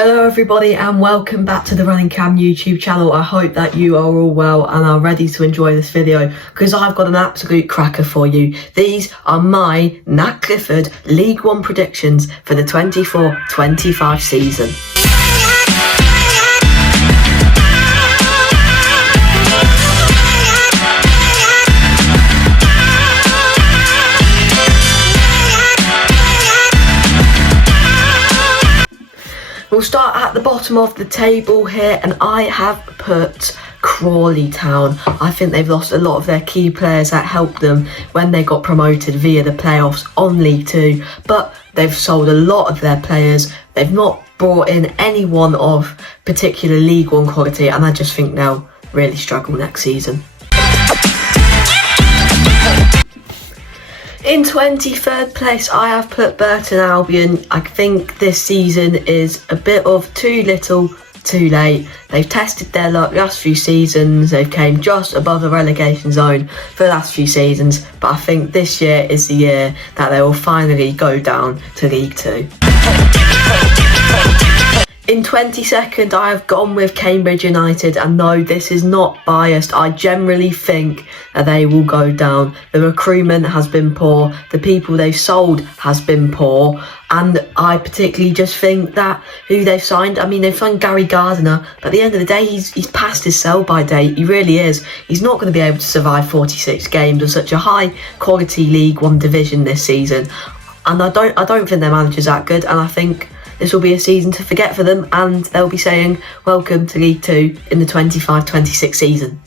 Hello everybody and welcome back to the Running Cam YouTube channel. I hope that you are all well and are ready to enjoy this video because I've got an absolute cracker for you. These are my Nat Clifford League One predictions for the 24-25 season. We'll start at the bottom of the table here, and I have put Crawley Town. I think they've lost a lot of their key players that helped them when they got promoted via the playoffs on League Two, but they've sold a lot of their players. They've not brought in anyone of particular League One quality, and I just think they'll really struggle next season. In 23rd place, I have put Burton Albion. I think this season is a bit of too little, too late. They've tested their luck last few seasons. They've came just above the relegation zone for the last few seasons. But I think this year is the year that they will finally go down to League Two. In 22nd, I have gone with Cambridge United, and no, this is not biased. I generally think that they will go down. The recruitment has been poor, the people they've sold has been poor, and I particularly just think that who they've signed, they've signed Gary Gardner, but at the end of the day, he's past his sell-by date. He really is. He's not going to be able to survive 46 games of such a high-quality League One division this season, and I don't think their manager's that good, and I think this will be a season to forget for them, and they'll be saying welcome to League Two in the 25-26 season.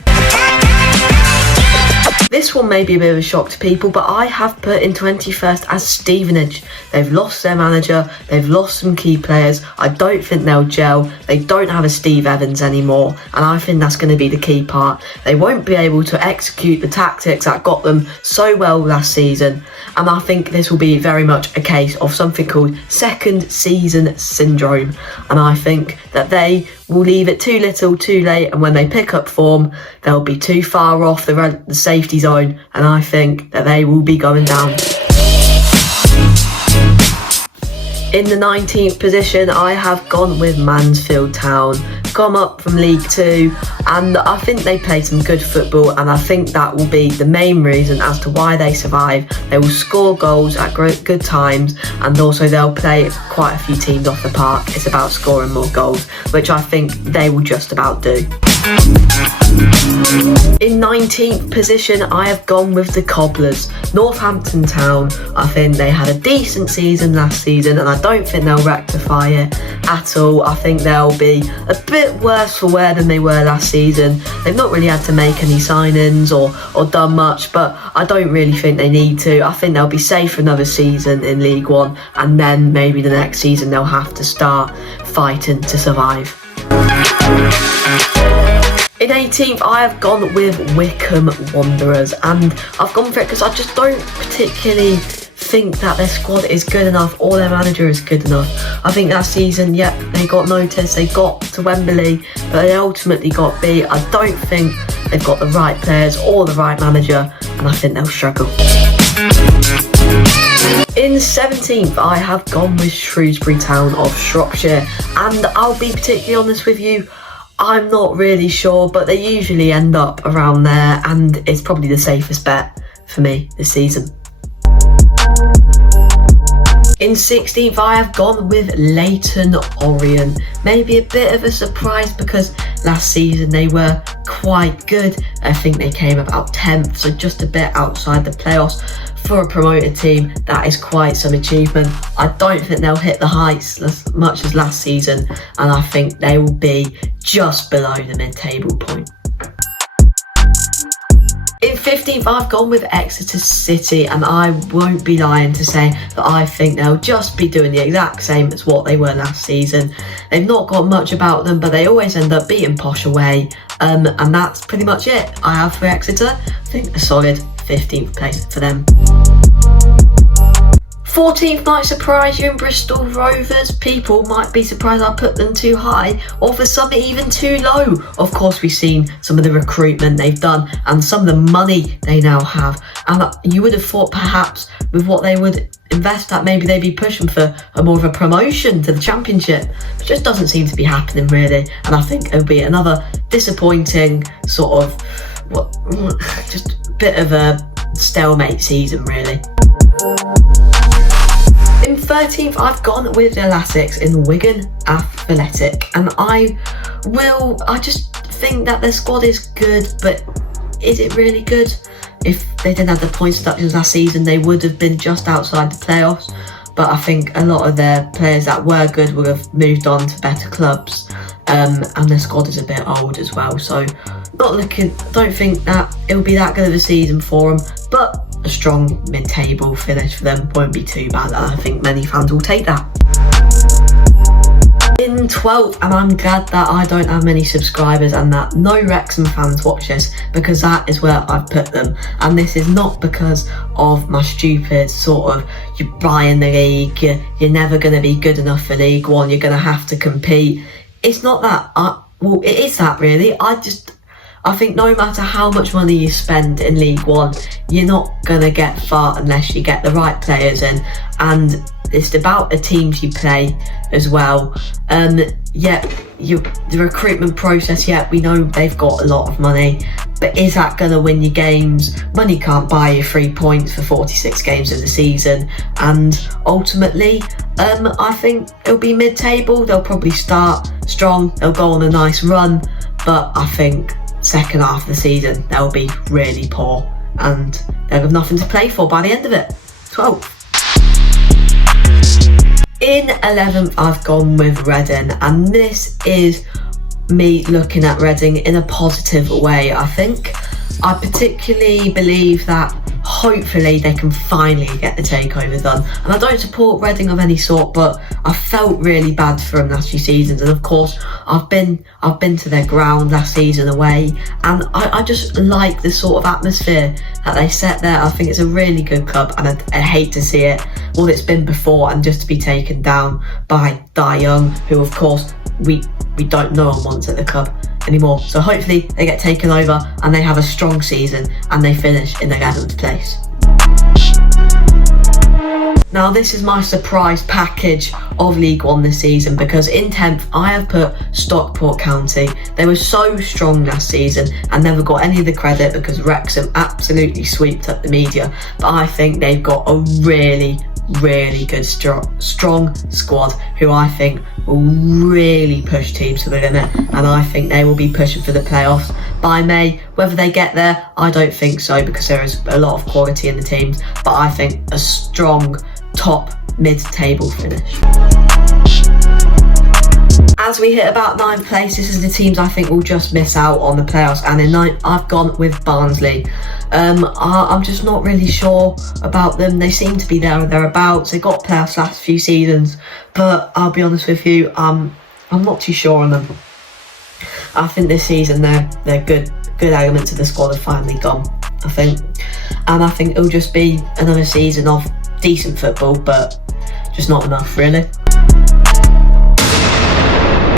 This one may be a bit of a shock to people, but I have put in 21st as Stevenage. They've lost their manager, they've lost some key players. I don't think they'll gel. They don't have a Steve Evans anymore, and I think that's going to be the key part. They won't be able to execute the tactics that got them so well last season, and I think this will be very much a case of something called second season syndrome, and I think that they will leave it too little too late, and when they pick up form they'll be too far off the safety zone, and I think that they will be going down. In the 19th position, I have gone with Mansfield Town. Come up from League Two, and I think they played some good football, and I think that will be the main reason as to why they survive. They will score goals at good times, and also they'll play quite a few teams off the park. It's about scoring more goals, which I think they will just about do. In 19th position, I have gone with the Cobblers, Northampton Town. I think they had a decent season last season, and I don't think they'll rectify it at all. I think they'll be a bit worse for wear than they were last season. They've not really had to make any signings or done much, but I don't really think they need to. I think they'll be safe for another season in League One, and then maybe the next season they'll have to start fighting to survive. In 18th, I have gone with Wycombe Wanderers, and I've gone for it because I just don't particularly think that their squad is good enough or their manager is good enough. I think that season, they got noticed, they got to Wembley, but they ultimately got beat. I don't think they've got the right players or the right manager, and I think they'll struggle. In 17th, I have gone with Shrewsbury Town of Shropshire, and I'll be particularly honest with you, I'm not really sure, but they usually end up around there, and it's probably the safest bet for me this season. In 16th, I have gone with Leyton Orient. Maybe a bit of a surprise because last season they were quite good. I think they came about 10th, so just a bit outside the playoffs. For a promoted team, that is quite some achievement. I don't think they'll hit the heights as much as last season, and I think they will be just below the mid-table point. In 15th, I've gone with Exeter City, and I won't be lying to say that I think they'll just be doing the exact same as what they were last season. They've not got much about them, but they always end up beating Posh away, and that's pretty much it I have for Exeter. I think a solid 15th place for them. 14th might surprise you in Bristol Rovers. People might be surprised I put them too high, or for some even too low. Of course, we've seen some of the recruitment they've done and some of the money they now have. And you would have thought perhaps with what they would invest that maybe they'd be pushing for a more of a promotion to the Championship. It just doesn't seem to be happening really. And I think it'll be another disappointing sort of, just a bit of a stalemate season really. In 13th, I've gone with the Lassics in Wigan Athletic, and I just think that their squad is good, but is it really good? If they didn't have the points deductions last season, they would have been just outside the playoffs. But I think a lot of their players that were good would have moved on to better clubs, and their squad is a bit old as well. So don't think that it'll be that good of a season for them, but a strong mid-table finish for them won't be too bad, and I think many fans will take that. In 12th, and I'm glad that I don't have many subscribers and that no Wrexham fans watch this, because that is where I've put them. And this is not because of my stupid sort of, you're buying the league, you're never going to be good enough for League One, you're going to have to compete. It's not that. Well, it is that really. I think no matter how much money you spend in League One, you're not going to get far unless you get the right players in. And it's about the teams you play as well. The recruitment process, we know they've got a lot of money, but is that going to win you games? Money can't buy you 3 points for 46 games in the season. And ultimately, I think it'll be mid-table. They'll probably start strong, they'll go on a nice run, but I think second half of the season they'll be really poor and they'll have nothing to play for by the end of it. 12. In 11th, I've gone with Reading, and this is me looking at Reading in a positive way. I particularly believe that hopefully they can finally get the takeover done. And I don't support Reading of any sort, but I felt really bad for them last few seasons. And of course, I've been to their ground last season away, and I just like the sort of atmosphere that they set there. I think it's a really good club, and I hate to see it, well, it's been before, and just to be taken down by Dai Young, who of course we don't know him once at the club anymore. So hopefully they get taken over and they have a strong season and they finish in 11th place. Now this is my surprise package of League One this season, because in 10th I have put Stockport County. They were so strong last season and never got any of the credit because Wrexham absolutely swept up the media, but I think they've got a really good strong squad who I think will really push teams to the limit, and I think they will be pushing for the playoffs by May. Whether they get there, I don't think so, because there is a lot of quality in the teams, but I think a strong top mid-table finish. As we hit about 9th place, this is the teams I think will just miss out on the playoffs, and in 9th I've gone with Barnsley. I'm just not really sure about them. They seem to be there or thereabouts. They got playoffs last few seasons, but I'll be honest with you, I'm not too sure on them. I think this season they're good elements of the squad have finally gone, I think, and I think it'll just be another season of decent football, but just not enough really.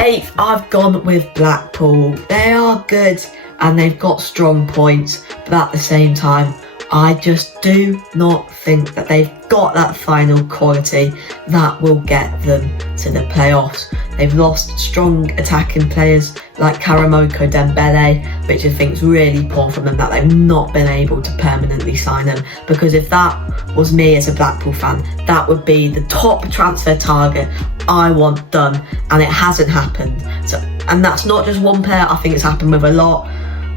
8th, I've gone with Blackpool. They are good and they've got strong points, but at the same time, I just do not think that they've got that final quality that will get them to the playoffs. They've lost strong attacking players like Karamoko Dembele, which I think is really poor from them that they've not been able to permanently sign them, because if that was me as a Blackpool fan, that would be the top transfer target I want done, and it hasn't happened. So, and that's not just one player, I think it's happened with a lot.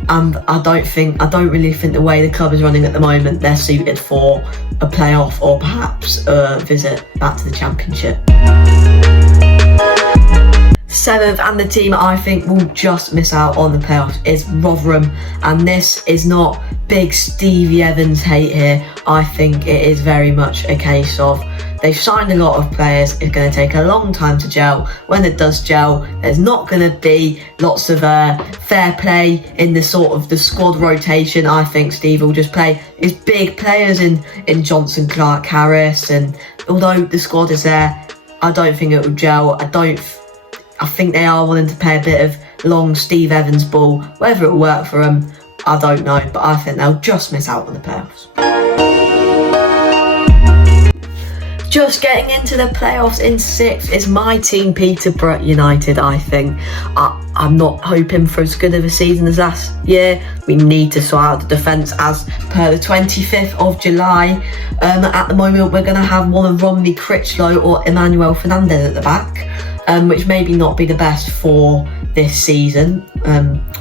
And I don't really think the way the club is running at the moment, they're suited for a playoff or perhaps a visit back to the Championship. 7th, and the team I think will just miss out on the playoffs, is Rotherham, and this is not big Stevie Evans hate here. I think it is very much a case of they've signed a lot of players. It's going to take a long time to gel. When it does gel, there's not going to be lots of fair play in the sort of the squad rotation. I think Steve will just play his big players in Johnson, Clark, Harris and although the squad is there, I don't think it will gel. I think they are willing to play a bit of long Steve Evans ball. Whether it will work for them, I don't know, but I think they'll just miss out on the playoffs. Just getting into the playoffs in 6th is my team, Peterborough United, I think. I'm not hoping for as good of a season as last year. We need to sort out the defence as per the 25th of July. At the moment, we're going to have one of Romney Critchlow or Emmanuel Fernandez at the back, which maybe not be the best for this season,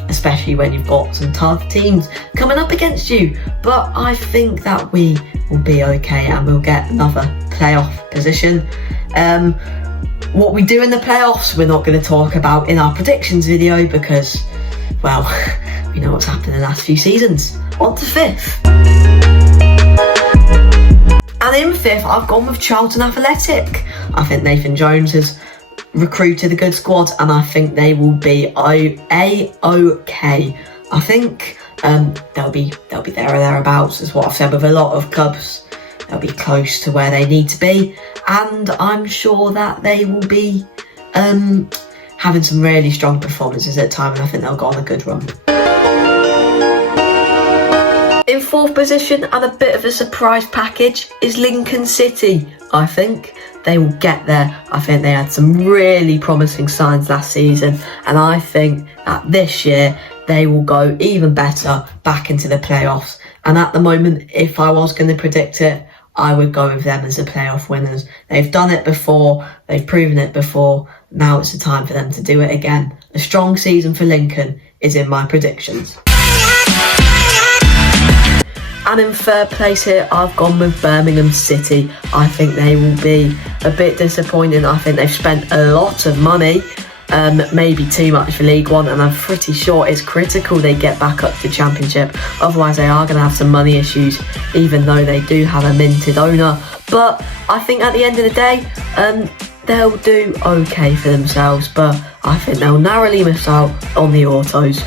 especially when you've got some tough teams coming up against you. But I think that we will be okay and we'll get another playoff position. What we do in the playoffs, we're not going to talk about in our predictions video because, well, we know what's happened in the last few seasons. On to 5th. And in 5th, I've gone with Charlton Athletic. I think Nathan Jones has recruited a good squad and I think they will be A-OK. I think they'll be there or thereabouts, is what I've said with a lot of clubs. They'll be close to where they need to be, and I'm sure that they will be having some really strong performances at time, and I think they'll go on a good run. In 4th position, and a bit of a surprise package, is Lincoln City. I think they will get there. I think they had some really promising signs last season, and I think that this year they will go even better back into the playoffs. And at the moment, if I was going to predict it, I would go with them as the playoff winners. They've done it before, they've proven it before, now it's the time for them to do it again. A strong season for Lincoln is in my predictions. And in 3rd place here, I've gone with Birmingham City. I think they will be a bit disappointing. I think they've spent a lot of money, maybe too much for League One, and I'm pretty sure it's critical they get back up to the Championship. Otherwise, they are going to have some money issues, even though they do have a minted owner. But I think at the end of the day, they'll do okay for themselves, but I think they'll narrowly miss out on the autos.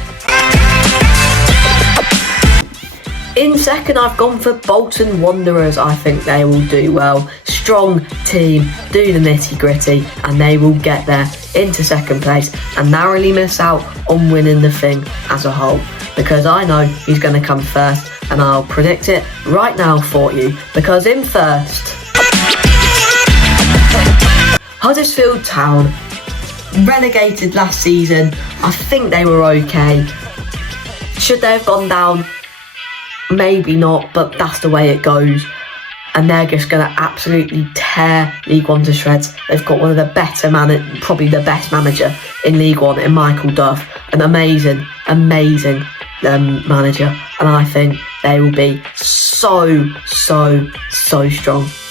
In 2nd, I've gone for Bolton Wanderers. I think they will do well. Strong team, do the nitty gritty, and they will get there into 2nd place and narrowly miss out on winning the thing as a whole. Because I know who's going to come first, and I'll predict it right now for you. Because in 1st, Huddersfield Town, relegated last season. I think they were okay. Should they have gone down? Maybe not, but that's the way it goes. And they're just going to absolutely tear League One to shreds. They've got one of the better probably the best manager in League One in Michael Duff. An amazing manager. And I think they will be so strong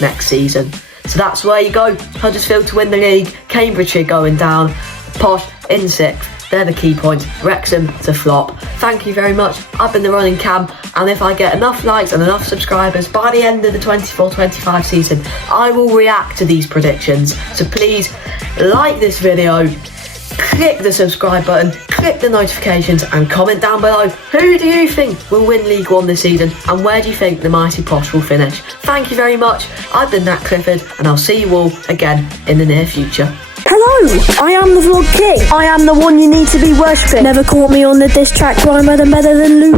next season. So that's where you go. Huddersfield to win the league. Cambridgeshire going down. Posh in 6th. They're the key points. Wrexham to flop. Thank you very much. I've been the Running Cam, and if I get enough likes and enough subscribers by the end of the 24-25 season, I will react to these predictions. So please like this video, click the subscribe button, click the notifications, and comment down below. Who do you think will win League One this season, and where do you think the mighty Posh will finish? Thank you very much. I've been Nat Clifford, and I'll see you all again in the near future. Hello, I am the Vlog King. I am the one you need to be worshipping. Never caught me on the diss track, but I'm better than Luke.